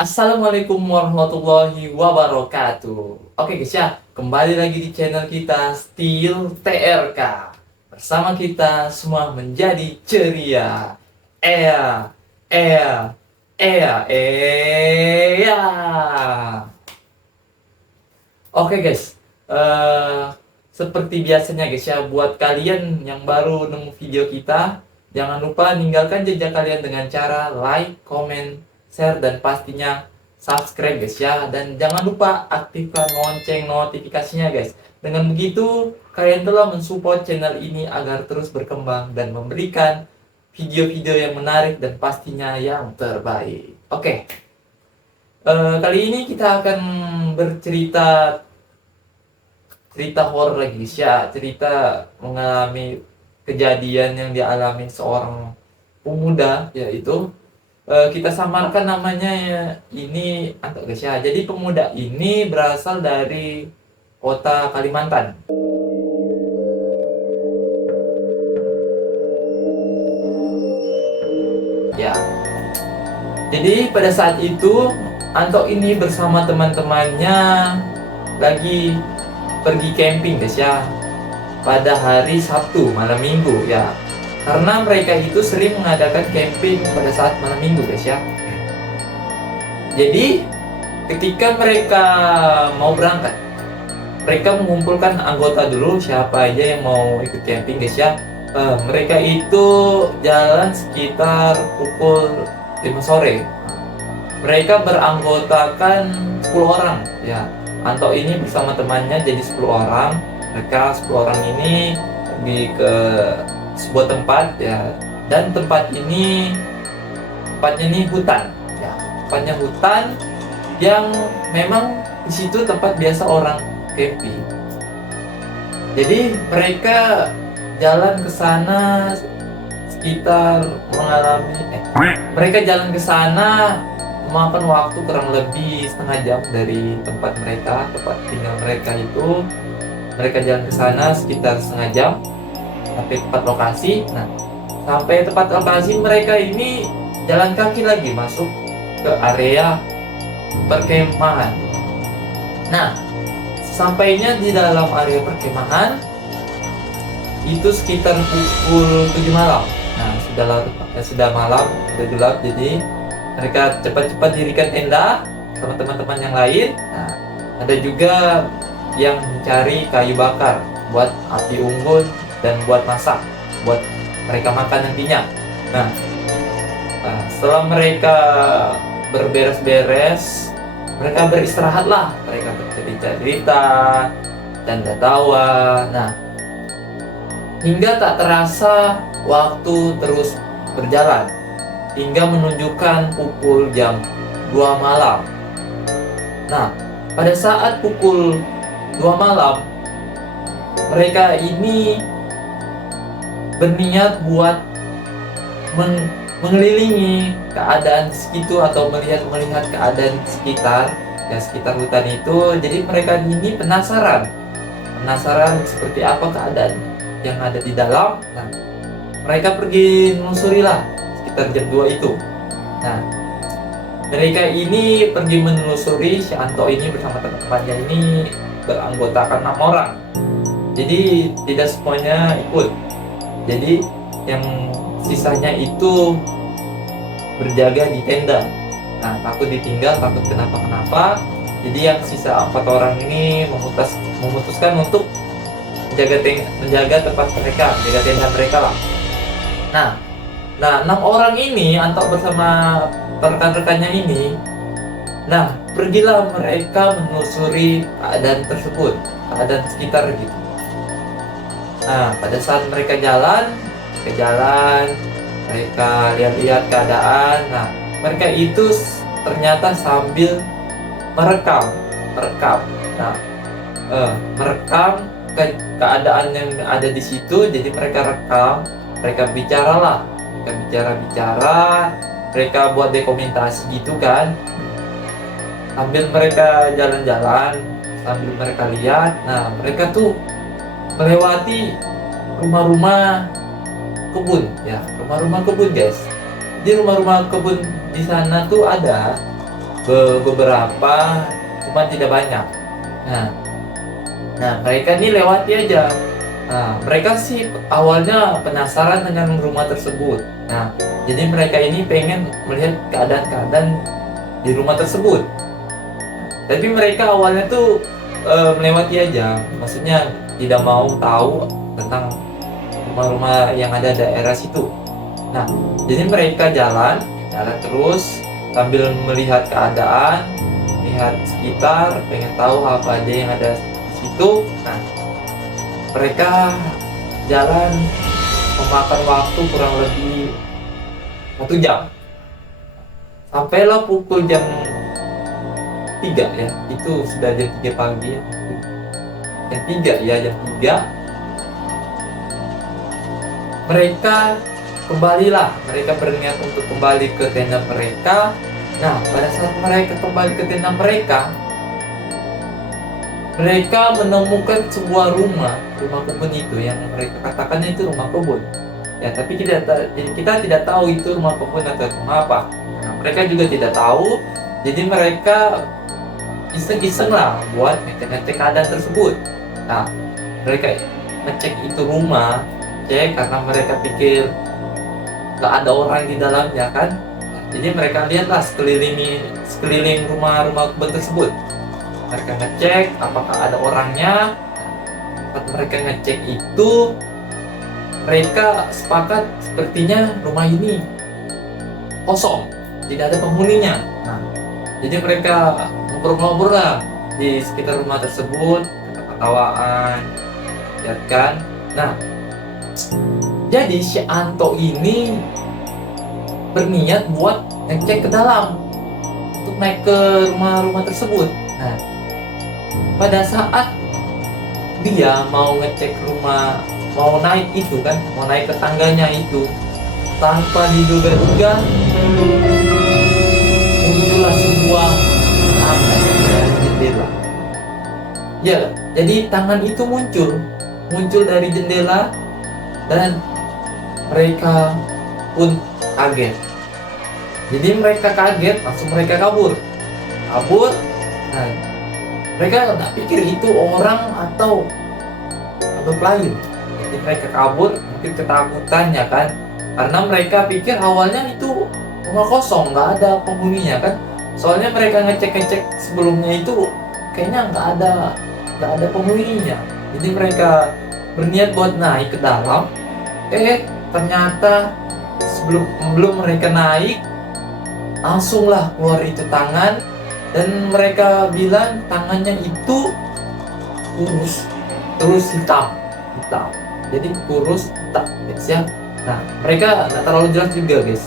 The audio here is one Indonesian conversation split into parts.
Assalamualaikum warahmatullahi wabarakatuh. Oke guys ya, kembali lagi di channel kita Steel TRK. Bersama kita semua menjadi ceria. Ea, ea, ea, ea. Oke guys, eh seperti biasanya guys ya, buat kalian yang baru nemu video kita, jangan lupa ninggalkan jejak kalian dengan cara like, comment, share, dan pastinya subscribe guys ya. Dan jangan lupa aktifkan lonceng notifikasinya guys. Dengan begitu, kalian telah mensupport channel ini agar terus berkembang dan memberikan video-video yang menarik dan pastinya yang terbaik. Oke. Kali ini kita akan bercerita horor lagi guys ya, cerita mengalami kejadian yang dialami seorang pemuda, yaitu kita samarkan namanya ya, ini atau guys ya. Jadi pemuda ini berasal dari kota Kalimantan. Ya. Jadi pada saat itu Anto ini bersama teman-temannya lagi pergi camping guys ya, pada hari Sabtu malam minggu ya, karena mereka itu sering mengadakan camping pada saat malam minggu guys ya. Jadi ketika mereka mau berangkat, mereka mengumpulkan anggota dulu siapa aja yang mau ikut camping guys ya. Mereka itu jalan sekitar pukul 5 sore. Mereka beranggotakan 10 orang ya. Anto ini bersama temannya jadi 10 orang. Mereka 10 orang ini pergi ke sebuah tempat ya. Dan tempatnya ini hutan ya. Tempatnya hutan yang memang di situ tempat biasa orang camping. Jadi mereka jalan ke sana sekitar mereka jalan ke sana memakan waktu kurang lebih setengah jam dari tempat tinggal mereka itu. Mereka jalan ke sana sekitar setengah jam sampai tempat lokasi. Nah, sampai tempat lokasi mereka ini jalan kaki lagi masuk ke area perkemahan. Nah, sampainya di dalam area perkemahan itu sekitar pukul 7 malam. Nah, sudah malam, sudah gelap, jadi mereka cepat-cepat dirikan tenda sama teman-teman yang lain. Nah, ada juga yang mencari kayu bakar buat api unggun dan buat masak, buat mereka makan nantinya. Nah, setelah mereka berberes-beres, mereka beristirahat lah, mereka bercerita-cerita dan tawa. Nah, hingga tak terasa waktu terus berjalan hingga menunjukkan pukul jam 2 malam. Nah, pada saat pukul 2 malam, mereka ini berniat buat mengelilingi keadaan segitu atau melihat keadaan sekitar hutan itu. Jadi mereka ini penasaran seperti apa keadaan yang ada di dalam. Nah, mereka pergi menelusuri lah sekitar jam 2 itu. Nah, mereka ini pergi menelusuri. Si Anto ini bersama teman-temannya ini beranggotakan 6 orang. Jadi tidak semuanya ikut. Jadi yang sisanya itu berjaga di tenda. Nah, takut ditinggal, takut kenapa-kenapa. Jadi yang sisa 4 orang ini memutuskan untuk menjaga tempat mereka, menjaga tenda mereka lah. Nah, 6 orang ini Anto bersama rekan-rekannya ini, nah, pergilah mereka menelusuri keadaan tersebut, keadaan sekitar gitu. Nah, pada saat mereka jalan, mereka lihat-lihat keadaan. Nah, mereka itu ternyata sambil merekam. Nah, merekam keadaan yang ada di situ. Jadi mereka rekam, mereka bicara, mereka buat dokumentasi gitu kan. Sambil mereka jalan-jalan, sambil mereka lihat. Nah, mereka tuh melewati rumah-rumah kebun ya, rumah-rumah kebun guys. Di rumah-rumah kebun di sana tuh ada beberapa, cuma tidak banyak. Nah, mereka ini lewati aja. Nah, mereka sih awalnya penasaran dengan rumah tersebut. Nah, jadi mereka ini pengen melihat keadaan-keadaan di rumah tersebut. Tapi mereka awalnya tuh melewati aja, maksudnya tidak mau tahu tentang rumah-rumah yang ada daerah situ. Nah, jadi mereka jalan terus sambil melihat keadaan, lihat sekitar, pengen tahu apa aja yang ada di situ. Nah, mereka jalan memakan waktu kurang lebih 1 jam. Sampailah pukul jam 3 ya, itu sudah jam 3 pagi ya. Jam 3 ya, jam 3 mereka mereka berniat untuk kembali ke tenda mereka. Nah, pada saat mereka kembali ke tenda mereka menemukan sebuah rumah kebun itu yang mereka katakannya itu rumah kebun ya, tapi kita tidak tahu itu rumah kebun atau rumah apa. Nah, mereka juga tidak tahu, jadi mereka iseng-iseng lah buat ngecek keadaan tersebut. Nah, mereka ngecek itu rumah, cek karena mereka pikir gak ada orang di dalamnya kan. Jadi mereka lihatlah sekeliling rumah kebun tersebut. Mereka ngecek apakah ada orangnya. Saat mereka ngecek itu, mereka sepakat sepertinya rumah ini kosong, tidak ada penghuninya. Nah, jadi mereka ngobrol-ngobrol lah di sekitar rumah tersebut, ketawa-tawaan, ya kan. Nah, jadi si Anto ini berniat buat ngecek ke dalam untuk naik ke rumah-rumah tersebut. Nah, pada saat dia mau ngecek rumah, mau naik ke tangganya itu, tanpa diduga-duga muncullah sebuah tangan dari jendela. Ya, jadi tangan itu muncul dari jendela, dan mereka pun kaget. Jadi mereka kaget, langsung mereka kabur. Nah, mereka nggak pikir itu orang atau lain. Jadi mereka kabur, mungkin ketakutan ya kan, karena mereka pikir awalnya itu rumah kosong, nggak ada penghuninya kan. Soalnya mereka ngecek sebelumnya itu kayaknya nggak ada penghuninya. Jadi mereka berniat buat naik ke dalam. Ternyata sebelum mereka naik, langsunglah keluar itu tangan, dan mereka bilang tangannya itu kurus, terus hitam. Jadi kurus hitam, guys ya. Nah, mereka nggak terlalu jelas juga, guys.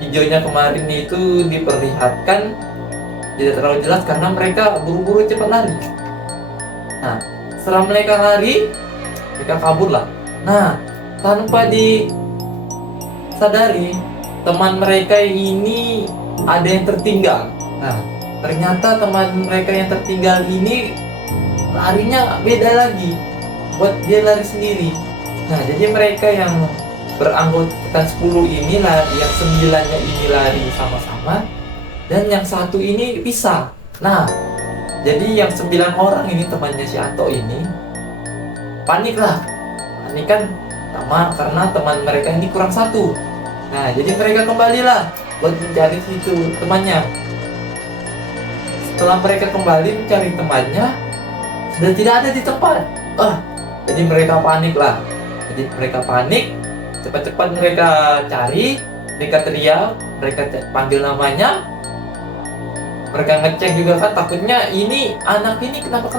Videonya kemarin itu diperlihatkan tidak terlalu jelas karena mereka buru-buru cepat lari. Nah, setelah mereka lari, mereka kabur lah. Nah, tanpa disadari, teman mereka ini ada yang tertinggal. Nah, ternyata teman mereka yang tertinggal ini larinya beda lagi, buat dia lari sendiri. Nah, jadi mereka yang beranggotakan 10 ini lah, yang 9-nya ini lari sama-sama, dan yang 1 ini pisah. Nah, jadi yang 9 orang ini, temannya si Anto ini panik kan karena teman mereka ini kurang 1. Nah, jadi mereka kembalilah buat mencari situ temannya. Setelah mereka kembali mencari temannya, sudah tidak ada di tempat. Jadi mereka panik lah. Jadi mereka panik, cepat-cepat mereka cari, mereka teriak, mereka panggil namanya. Mereka ngecek juga kan, takutnya ini anak ini kenapa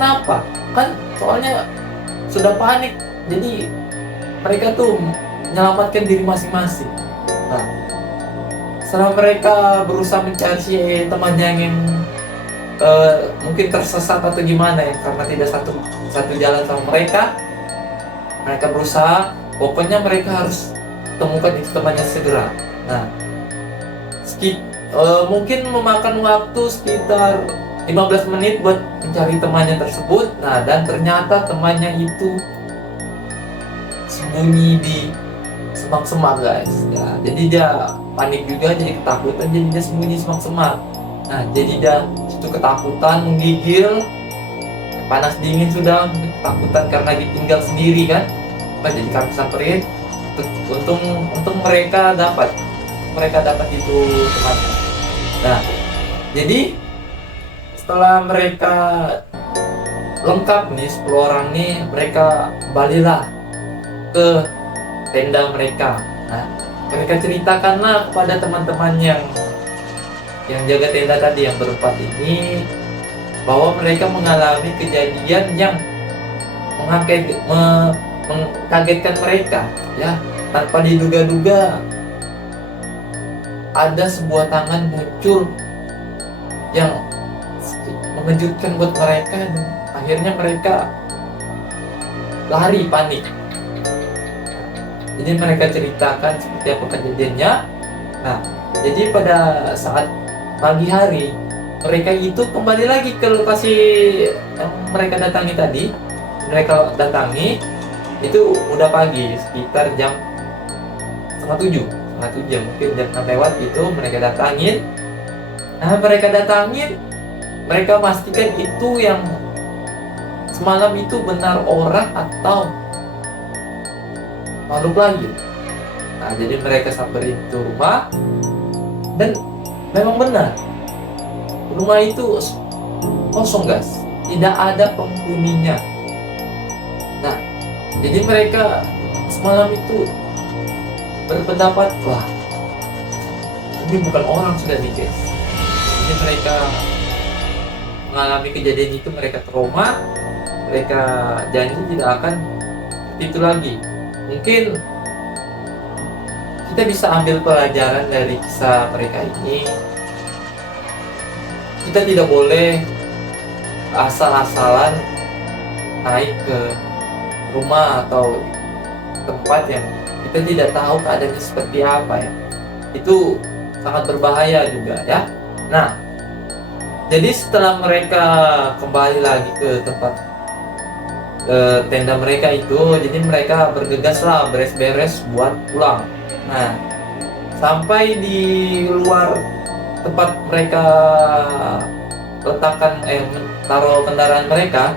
kan, soalnya sudah panik. Jadi mereka tuh menyelamatkan diri masing-masing. Nah, setelah mereka berusaha mencari si temannya yang mungkin tersesat atau gimana ya, karena tidak satu jalan sama mereka berusaha, pokoknya mereka harus temukan itu temannya segera. Nah, mungkin memakan waktu sekitar 15 menit buat mencari temannya tersebut. Nah, dan ternyata temannya itu sembunyi semak-semak guys ya. Jadi dia panik juga, jadi ketakutan, jadi dia sembunyi semak-semak. Nah jadi dia itu ketakutan, menggigil, panas dingin sudah, ketakutan karena ditinggal sendiri kan. Nah, jadi kami samperin, untung mereka dapat itu tempatnya. Nah jadi setelah mereka lengkap nih 10 orang nih, mereka balilah ke tenda mereka. Nah, mereka ceritakanlah kepada teman-teman yang jaga tenda tadi yang berempat ini bahwa mereka mengalami kejadian yang mengkagetkan mereka ya. Tanpa diduga-duga ada sebuah tangan muncul yang mengejutkan buat mereka, dan akhirnya mereka lari panik. Jadi mereka ceritakan seperti apa kejadiannya. Nah, jadi pada saat pagi hari mereka itu kembali lagi ke lokasi yang mereka datangi tadi. Mereka datangi itu udah pagi, sekitar jam setengah tujuh mungkin jam 6 lewat itu mereka datangin. Nah mereka datangin, mereka pastikan itu yang semalam itu benar orang atau makhluk lagi. Nah jadi mereka samperin ke rumah, dan memang benar rumah itu kosong guys, tidak ada penghuninya. Nah jadi mereka semalam itu berpendapat, wah ini bukan orang sudah nih guys. Jadi mereka mengalami kejadian itu, mereka trauma, mereka janji tidak akan seperti itu lagi. Mungkin kita bisa ambil pelajaran dari kisah mereka ini. Kita tidak boleh asal-asalan naik ke rumah atau tempat yang kita tidak tahu keadaannya seperti apa ya. Itu sangat berbahaya juga ya. Nah, jadi setelah mereka kembali lagi ke tempat tenda mereka itu, jadi mereka bergegas lah beres-beres buat pulang. Nah, sampai di luar tempat mereka letakkan taruh kendaraan mereka.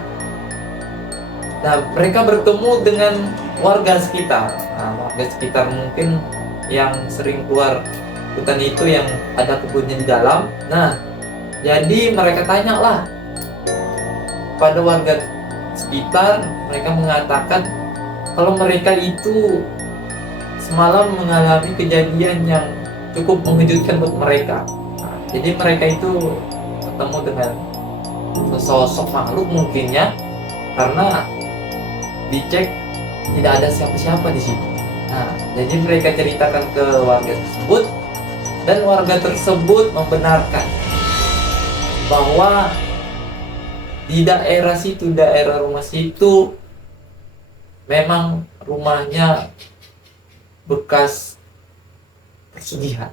Nah, mereka bertemu dengan warga sekitar. Nah, warga sekitar mungkin yang sering keluar hutan itu, yang ada kebunnya di dalam. Nah, jadi mereka tanyalah pada warga sekitar, mereka mengatakan kalau mereka itu semalam mengalami kejadian yang cukup mengejutkan buat mereka. Nah, jadi mereka itu ketemu dengan sesosok makhluk mungkin ya, karena dicek tidak ada siapa-siapa di sini. Nah, jadi mereka ceritakan ke warga tersebut, dan warga tersebut membenarkan bahwa di daerah situ, daerah rumah situ, memang rumahnya bekas persugihan.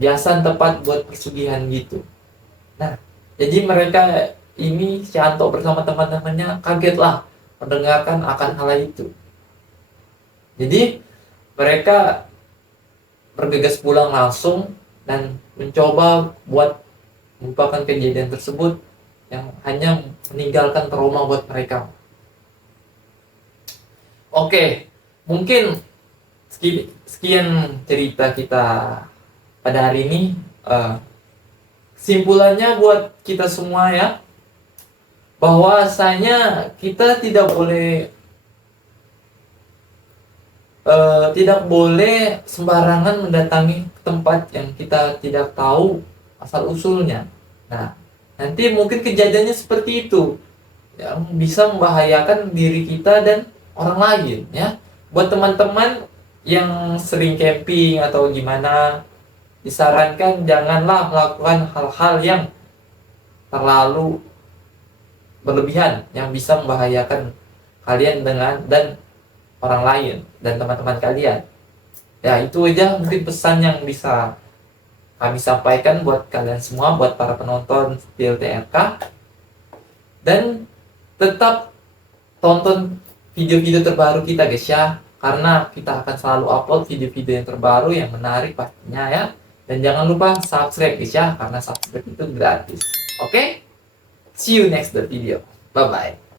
Biasa tempat buat persugihan gitu. Nah, jadi mereka ini si Anto bersama teman-temannya kagetlah mendengarkan akan hal itu. Jadi mereka bergegas pulang langsung dan mencoba buat melupakan kejadian tersebut yang hanya meninggalkan trauma buat mereka. Oke, mungkin sekian cerita kita pada hari ini. Kesimpulannya buat kita semua ya, bahwasanya kita tidak boleh sembarangan mendatangi tempat yang kita tidak tahu asal usulnya. Nah, nanti mungkin kejadiannya seperti itu yang bisa membahayakan diri kita dan orang lain ya. Buat teman-teman yang sering camping atau gimana, disarankan janganlah melakukan hal-hal yang terlalu berlebihan yang bisa membahayakan kalian dan orang lain dan teman-teman kalian. Ya, itu aja mungkin pesan yang bisa kami sampaikan buat kalian semua, buat para penonton setia TRK. Dan tetap tonton video-video terbaru kita guys ya, karena kita akan selalu upload video-video yang terbaru yang menarik pastinya ya. Dan jangan lupa subscribe guys ya, karena subscribe itu gratis. Oke? See you next video. Bye bye.